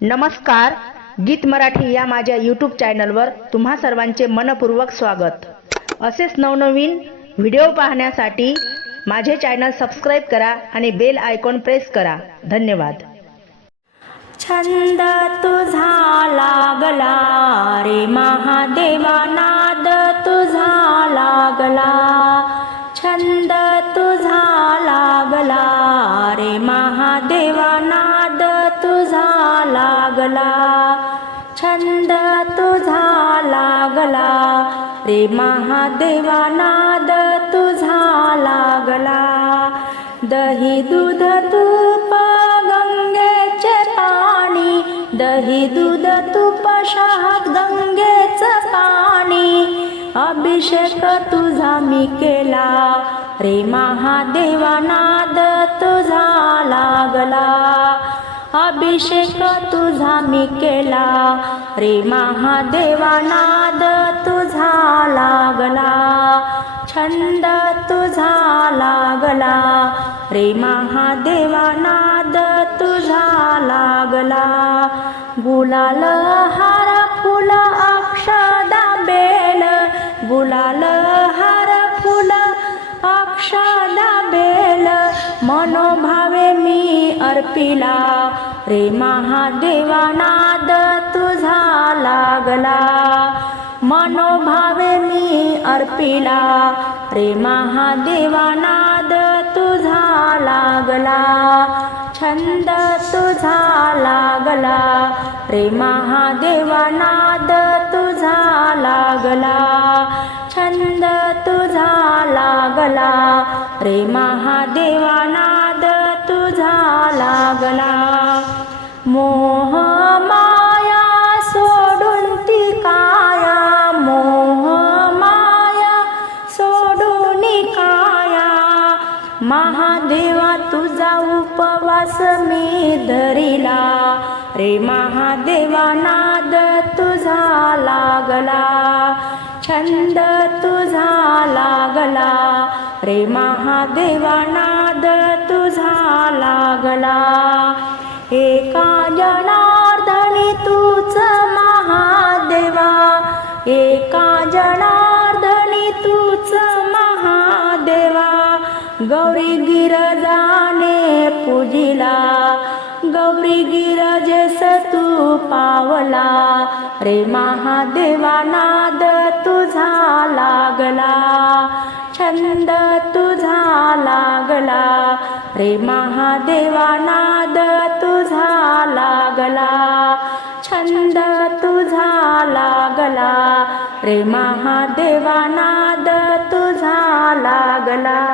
नमस्कार गीत मराठी या माझ्या यूट्यूब चॅनलवर तुम्हा सर्वांचे मनपूर्वक स्वागत. असेच नवनवीन व्हिडिओ पाहण्यासाठी माझे चॅनल सबस्क्राईब करा आणि बेल आयकॉन प्रेस करा. धन्यवाद. छंद तुझा लागला रे महादेवा नाद तुझा लागला. छंद लागला. छंद तुझा लागला. रे महादेवा नाद तुझा लागला. दही दूध तूप गंगेचे पाणी. दही दूध तूप शाह गंगेच पाणी. अभिषेक तुझा मी केला. रे महादेवा नाद तुझा लागला. अभिषेक तुझा मी केला. रे महादेवानाद तुझा लागला. छंद तुझा लागला. रे महादेवानाद तुझा लागला. गुलाल हा अर्पिला रे महादेवा नाद तुझा लागला. मनोभावे मी अर्पिला. रे महादेवा नाद तुझा लागला. छंद तुझा लागला. रे महादेवा नाद तुझा लागला. छंद तुझा लागला. रे महादेवा नाद मोह माया सोडून ती काया मोह माया सोडून काया. महादेवा तुझा उपवास मी धरिला. रे महादेवा नाद तुझा लागला. छंद तुझा लागला. रे महादेवा नाद तुझा लागला. एका जनार्दनी तूच महादेवा. एका जनार्दनी तूच महादेवा. गौरी गिरजाने पूजिला. गौरी गिरजेस तू पावला. रे महादेवा नाद तुझा लागला. छंद तुझा लागला. रे महादेवा नाद लागला. छंद तुझा लागला. रे महादेवा नाद तुझा लागला.